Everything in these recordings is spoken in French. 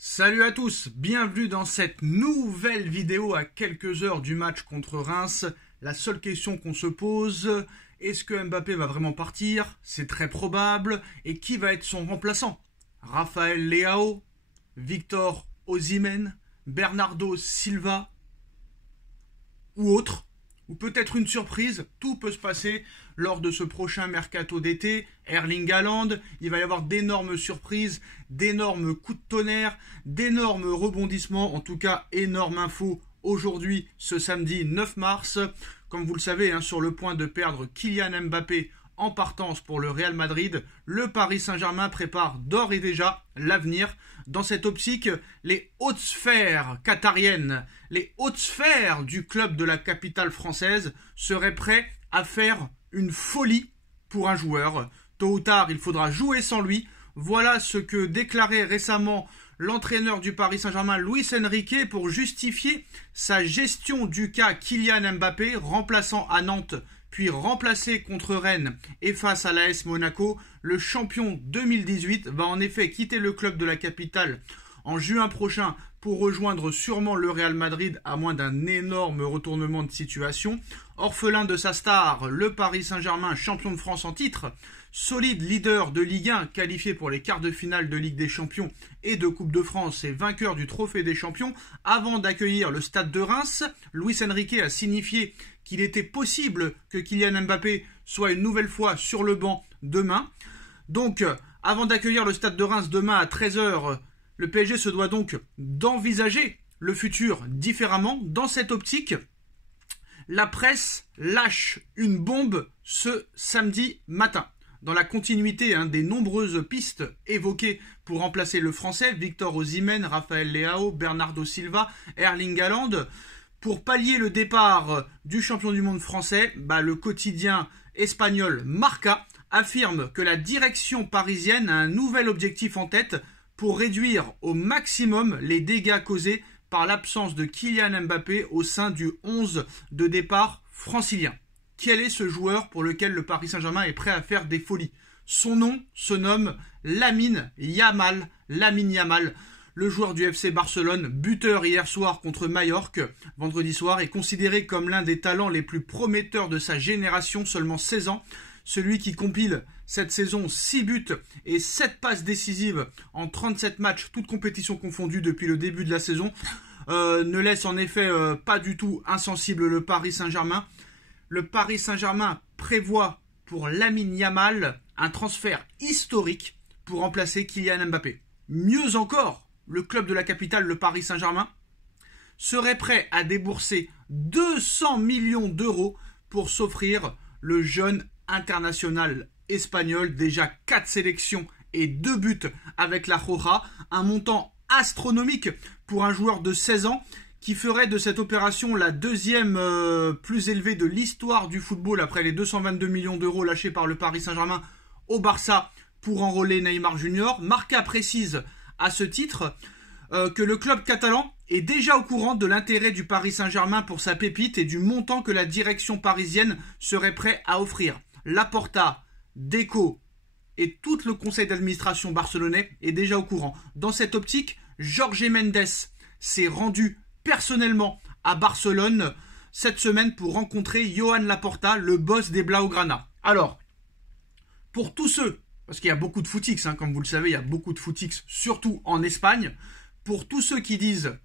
Salut à tous, bienvenue dans cette nouvelle vidéo à quelques heures du match contre Reims. La seule question qu'on se pose, est-ce que Mbappé va vraiment partir? C'est très probable. Et qui va être son remplaçant? Raphaël Leao, Victor Osimhen, Bernardo Silva ou autre? Ou peut-être une surprise, tout peut se passer lors de ce prochain mercato d'été. Erling Haaland, il va y avoir d'énormes surprises, d'énormes coups de tonnerre, d'énormes rebondissements, en tout cas énorme info aujourd'hui, ce samedi 9 mars. Comme vous le savez, sur le point de perdre Kylian Mbappé en partance pour le Real Madrid, le Paris Saint-Germain prépare d'ores et déjà l'avenir. Dans cette optique, les hautes sphères qatariennes, les hautes sphères du club de la capitale française seraient prêts à faire une folie pour un joueur. Tôt ou tard, il faudra jouer sans lui. Voilà ce que déclarait récemment l'entraîneur du Paris Saint-Germain, Luis Enrique, pour justifier sa gestion du cas Kylian Mbappé, remplaçant à Nantes puis remplacé contre Rennes et face à l'AS Monaco. Le champion 2018 va en effet quitter le club de la capitale en juin prochain pour rejoindre sûrement le Real Madrid à moins d'un énorme retournement de situation. Orphelin de sa star, le Paris Saint-Germain, champion de France en titre, solide leader de Ligue 1, qualifié pour les quarts de finale de Ligue des Champions et de Coupe de France et vainqueur du Trophée des Champions, avant d'accueillir le Stade de Reims, Luis Enrique a signifié qu'il était possible que Kylian Mbappé soit une nouvelle fois sur le banc demain. Donc, avant d'accueillir le Stade de Reims demain à 13 h, le PSG se doit donc d'envisager le futur différemment. Dans cette optique, la presse lâche une bombe ce samedi matin. Dans la continuité des nombreuses pistes évoquées pour remplacer le Français, Victor Osimhen, Raphaël Leao, Bernardo Silva, Erling Haaland, pour pallier le départ du champion du monde français, le quotidien espagnol Marca affirme que la direction parisienne a un nouvel objectif en tête pour réduire au maximum les dégâts causés par l'absence de Kylian Mbappé au sein du 11 de départ francilien. Quel est ce joueur pour lequel le Paris Saint-Germain est prêt à faire des folies? Son nom se nomme Lamine Yamal. Lamine Yamal, le joueur du FC Barcelone, buteur hier soir contre Majorque, vendredi soir, est considéré comme l'un des talents les plus prometteurs de sa génération, seulement 16 ans. Celui qui compile cette saison 6 buts et 7 passes décisives en 37 matchs, toutes compétitions confondues depuis le début de la saison, ne laisse en effet pas du tout insensible le Paris Saint-Germain. Le Paris Saint-Germain prévoit pour Lamine Yamal un transfert historique pour remplacer Kylian Mbappé. Mieux encore, le club de la capitale, le Paris Saint-Germain, serait prêt à débourser 200 millions d'euros pour s'offrir le jeune international espagnol, déjà 4 sélections et 2 buts avec la Roja, un montant astronomique pour un joueur de 16 ans qui ferait de cette opération la deuxième plus élevée de l'histoire du football après les 222 millions d'euros lâchés par le Paris Saint-Germain au Barça pour enrôler Neymar Junior. Marca précise à ce titre que le club catalan est déjà au courant de l'intérêt du Paris Saint-Germain pour sa pépite et du montant que la direction parisienne serait prête à offrir. Laporta, Deco et tout le conseil d'administration barcelonais est déjà au courant. Dans cette optique, Jorge Mendes s'est rendu personnellement à Barcelone cette semaine pour rencontrer Joan Laporta, le boss des Blaugrana. Alors, pour tous ceux, parce qu'il y a beaucoup de footix, comme vous le savez, il y a beaucoup de footix, surtout en Espagne, pour tous ceux qui disent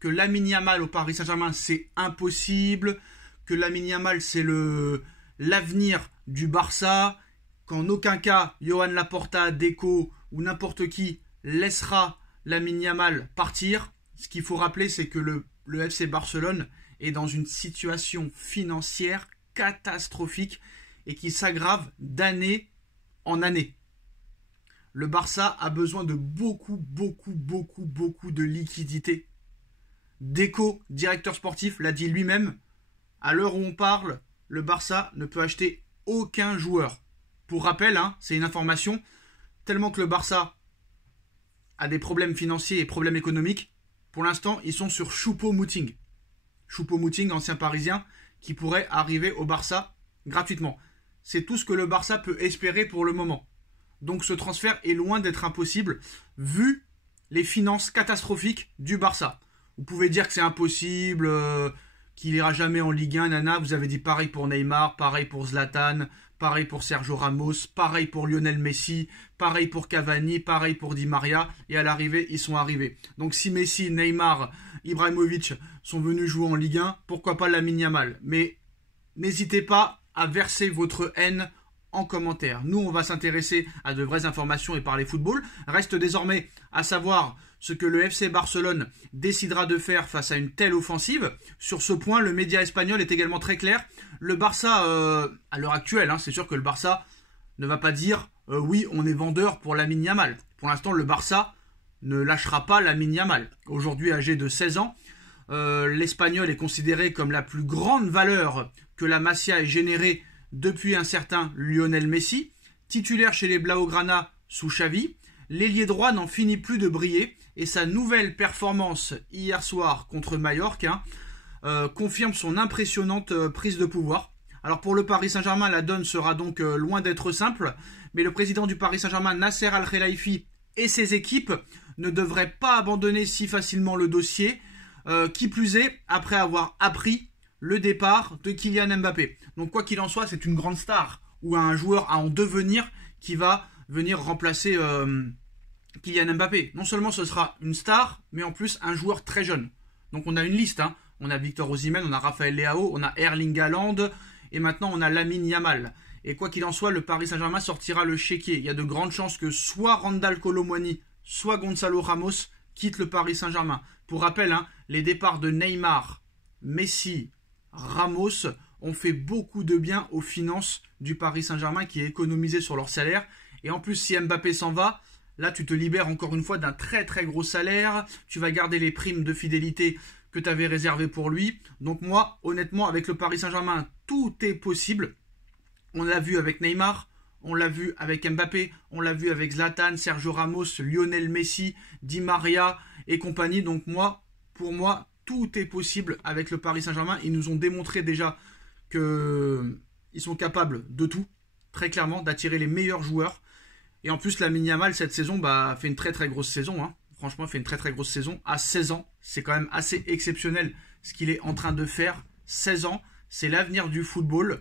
que Lamine Yamal au Paris Saint-Germain c'est impossible, que Lamine Yamal c'est l'avenir du Barça, qu'en aucun cas Joan Laporta, Deco ou n'importe qui laissera Lamine Yamal partir. Ce qu'il faut rappeler, c'est que le FC Barcelone est dans une situation financière catastrophique et qui s'aggrave d'année en année. Le Barça a besoin de beaucoup de liquidités. Deco, directeur sportif, l'a dit lui-même. À l'heure où on parle, le Barça ne peut acheter aucun joueur. Pour rappel, c'est une information, tellement que le Barça a des problèmes financiers et problèmes économiques. Pour l'instant, ils sont sur Choupo-Moting. Choupo-Moting, ancien parisien, qui pourrait arriver au Barça gratuitement. C'est tout ce que le Barça peut espérer pour le moment. Donc ce transfert est loin d'être impossible, vu les finances catastrophiques du Barça. Vous pouvez dire que c'est impossible, qu'il ira jamais en Ligue 1, nana. Vous avez dit pareil pour Neymar, pareil pour Zlatan, pareil pour Sergio Ramos, pareil pour Lionel Messi, pareil pour Cavani, pareil pour Di Maria. Et à l'arrivée, ils sont arrivés. Donc si Messi, Neymar, Ibrahimovic sont venus jouer en Ligue 1, pourquoi pas Lamine Yamal? Mais n'hésitez pas à verser votre haine en commentaire. Nous, on va s'intéresser à de vraies informations et parler football. Reste désormais à savoir ce que le FC Barcelone décidera de faire face à une telle offensive. Sur ce point, le média espagnol est également très clair. Le Barça, à l'heure actuelle, c'est sûr que le Barça ne va pas dire oui, on est vendeur pour Lamine Yamal. Pour l'instant, le Barça ne lâchera pas Lamine Yamal. Aujourd'hui, âgé de 16 ans, l'Espagnol est considéré comme la plus grande valeur que la Masia ait générée depuis un certain Lionel Messi, titulaire chez les Blaugrana sous Xavi. L'ailier droit n'en finit plus de briller et sa nouvelle performance hier soir contre Mallorca confirme son impressionnante prise de pouvoir. Alors pour le Paris Saint-Germain, la donne sera donc loin d'être simple, mais le président du Paris Saint-Germain, Nasser Al-Khelaifi, et ses équipes ne devraient pas abandonner si facilement le dossier, qui plus est, après avoir appris le départ de Kylian Mbappé. Donc quoi qu'il en soit, c'est une grande star ou un joueur à en devenir qui va venir remplacer Kylian Mbappé. Non seulement ce sera une star, mais en plus un joueur très jeune. Donc on a une liste, on a Victor Osimhen, on a Raphaël Leao, on a Erling Haaland, et maintenant on a Lamine Yamal. Et quoi qu'il en soit, le Paris Saint-Germain sortira le chéquier. Il y a de grandes chances que soit Randal Kolo Muani, soit Gonzalo Ramos quittent le Paris Saint-Germain. Pour rappel, les départs de Neymar, Messi, Ramos ont fait beaucoup de bien aux finances du Paris Saint-Germain qui est économisé sur leur salaire. Et en plus, si Mbappé s'en va, là tu te libères encore une fois d'un très très gros salaire. Tu vas garder les primes de fidélité que tu avais réservées pour lui. Donc moi, honnêtement, avec le Paris Saint-Germain, tout est possible. On l'a vu avec Neymar, on l'a vu avec Mbappé, on l'a vu avec Zlatan, Sergio Ramos, Lionel Messi, Di Maria et compagnie. Donc pour moi, tout est possible avec le Paris Saint-Germain. Ils nous ont démontré déjà qu'ils sont capables de tout, très clairement, d'attirer les meilleurs joueurs. Et en plus, Lamine Yamal, cette saison, fait une très très grosse saison. Franchement, fait une très très grosse saison. À 16 ans, c'est quand même assez exceptionnel ce qu'il est en train de faire. 16 ans, c'est l'avenir du football.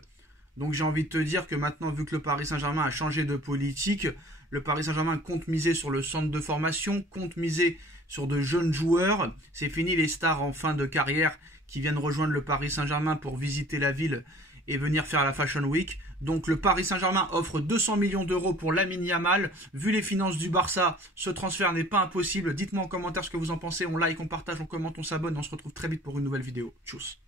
Donc j'ai envie de te dire que maintenant, vu que le Paris Saint-Germain a changé de politique, le Paris Saint-Germain compte miser sur le centre de formation, compte miser sur de jeunes joueurs. C'est fini les stars en fin de carrière qui viennent rejoindre le Paris Saint-Germain pour visiter la ville et venir faire la Fashion Week. Donc le Paris Saint-Germain offre 200 millions d'euros pour Lamine Yamal. Vu les finances du Barça, ce transfert n'est pas impossible. Dites-moi en commentaire ce que vous en pensez. On like, on partage, on commente, on s'abonne. On se retrouve très vite pour une nouvelle vidéo. Tchuss.